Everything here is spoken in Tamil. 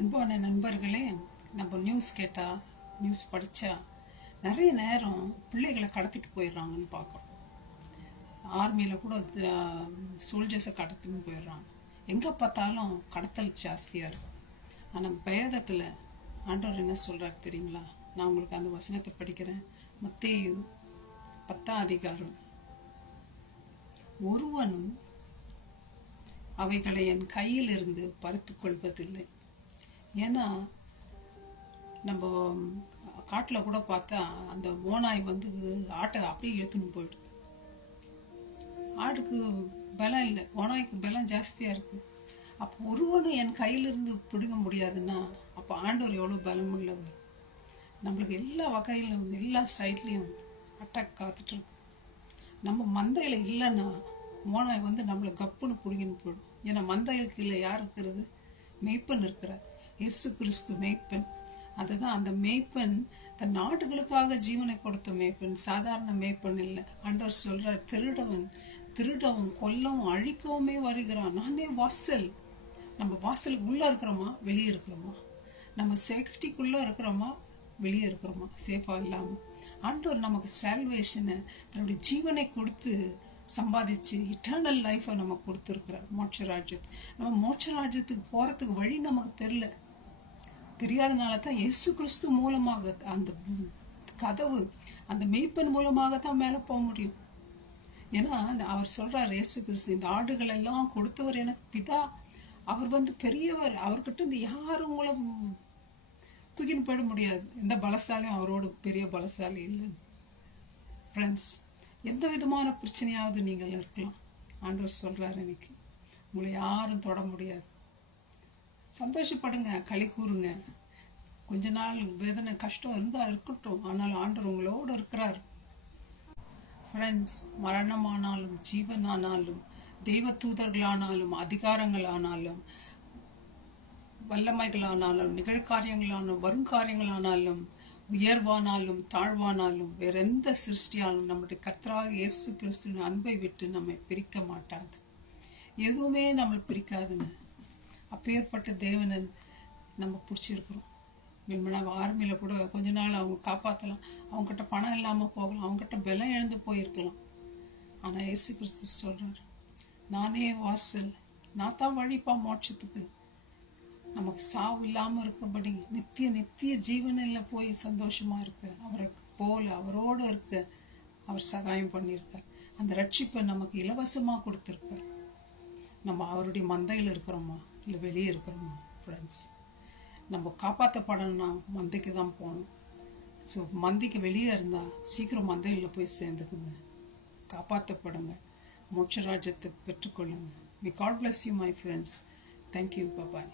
அன்பான நண்பர்களே, நம்ம நியூஸ் கேட்டால், நியூஸ் படித்தா நிறைய நேரம் பிள்ளைகளை கடத்திட்டு போயிடுறாங்கன்னு பார்க்குறோம். ஆர்மியில் கூட சோல்ஜர்ஸை கடத்தின்னு போயிடுறாங்க. எங்கே பார்த்தாலும் கடத்தல் ஜாஸ்தியாக இருக்கும். ஆனால் வேதத்தில் ஆண்டவர் என்ன சொல்கிறாரு தெரியுங்களா? நான் உங்களுக்கு அந்த வசனத்தை படிக்கிறேன். மத்தேயு 10ஆம் அதிகாரம். ஒருவனும் அவைகளை என் கையில் இருந்து பறித்து கொள்வதில்லை. ஏன்னா நம்ம காட்டில் கூட பார்த்தா அந்த ஓநாய் வந்து ஆட்டை அப்படியே எடுத்துன்னு போயிடுது. ஆடுக்கு பலம் இல்லை, ஓநாய்க்கு பலம் ஜாஸ்தியாக இருக்குது. அப்போ ஒருவனும் என் கையிலிருந்து பிடுங்க முடியாதுன்னா அப்போ ஆண்டவர் எவ்வளோ பலம் உள்ளவர். நம்மளுக்கு எல்லா வகையிலும் எல்லா சைட்லேயும் அட்டாக் காத்துட்ருக்கு. நம்ம மந்தையில் இல்லைன்னா ஓனாய் வந்து நம்மளை கப்புன்னு பிடிங்கின்னு போயிடும். ஏன்னா மந்தைகளுக்கு இல்லை, யார் இருக்கிறது? மெய்ப்பன் இருக்கிறார், இயேசு கிறிஸ்து மெய்ப்பன். அதுதான் அந்த மெய்ப்பன் தன் நாடுகளுக்காக ஜீவனை கொடுத்த மெய்ப்பன், சாதாரண மெய்ப்பன் இல்லை. ஆண்டவர் சொல்றார், திருடவும் கொல்லவும் அழிக்கவுமே வருகிறான், நானே வாசல். நம்ம வாசலுக்கு உள்ள இருக்கிறோமா, வெளியே இருக்கிறோமா? நம்ம சேஃப்டிக்குள்ள இருக்கிறோமா, வெளியே இருக்கிறோமா சேஃபா இல்லாம? ஆண்டவர் நமக்கு சால்வேஷனை, தன்னுடைய ஜீவனை கொடுத்து சம்பாதிச்சு இட்டர்னல் லைஃபை நமக்கு கொடுத்துருக்கிறார், மோட்சராஜ்யத்துக்கு. நம்ம மோட்சராஜ்யத்துக்கு போகிறதுக்கு வழி நமக்கு தெரியாதனால தான் இயேசு கிறிஸ்து மூலமாக அந்த கதவு, அந்த மெய்ப்பன் மூலமாக தான் மேலே போக முடியும். ஏன்னா அவர் சொல்றார், இயேசு கிறிஸ்து, இந்த ஆடுகள் எல்லாம் கொடுத்தவர் எனக்கு பிதா, அவர் வந்து பெரியவர், அவர்கிட்ட இந்த யாரும் உங்களை தூக்கின்னு போயிட முடியாது. எந்த பலசாலியும் அவரோட பெரிய பலசாலி இல்லை. ஃப்ரெண்ட்ஸ், எந்த விதமான பிரச்சனையாவது நீங்கள் இருக்கலாம், ஆண்டவர் சொல்றாரு, இன்னைக்கு உங்களை யாரும் தொட முடியாது. சந்தோஷப்படுங்க, களி கூறுங்க. கொஞ்ச நாள் வேதனை கஷ்டம் இருந்தால் இருக்கட்டும், ஆனால் ஆண்டவர் உங்களோடு இருக்கிறார். ஃப்ரெண்ட்ஸ், மரணமானாலும் ஜீவனானாலும் தெய்வ தூதர்களானாலும் அதிகாரங்களானாலும் வல்லமைகளானாலும் நிகழ்காரியங்களானாலும் வருங்காரியங்களானாலும் உயர்வானாலும் தாழ்வானாலும் வேற எந்த சிருஷ்டியாலும் நம்முடைய கர்த்தராகிய இயேசு கிறிஸ்துவின் அன்பை விட்டு நம்மை பிரிக்க மாட்டாது. எதுவுமே நம்மளை பிரிக்காதுங்க. அப்பேற்பட்ட தேவனை நம்ம பிடிச்சிருக்கிறோம். ஆர்மியில் கூட கொஞ்ச நாள் அவங்க காப்பாற்றலாம், அவங்ககிட்ட பணம் இல்லாமல் போகலாம், அவங்ககிட்ட பலம் இழந்து போயிருக்கலாம். ஆனால் இயேசு கிறிஸ்து சொல்றார், நானே வாசல், நான் தான் வழிப்பா மோட்சத்துக்கு. நமக்கு சாவு இல்லாமல் இருக்கபடி நித்திய ஜீவனில் போய் சந்தோஷமா இருக்க, அவரை போல அவரோடு இருக்க அவர் சகாயம் பண்ணியிருக்கார். அந்த ரட்சிப்பை நமக்கு இலவசமாக கொடுத்துருக்கார். நம்ம அவருடைய மந்தையில் இருக்கிறோமா இல்லை வெளியே இருக்கிறோமா? ஃப்ரெண்ட்ஸ், நம்ம காப்பாற்றப்படணும்னா மந்தைக்கு தான் போகணும். ஸோ மந்தைக்கு வெளியே இருந்தால் சீக்கிரம் மந்தையில் போய் சேர்ந்துக்குங்க, காப்பாற்றப்படுங்க, மோட்சராஜ்யத்தை பெற்றுக்கொள்ளுங்க. வி God bless you my friends. Thank you. Bye.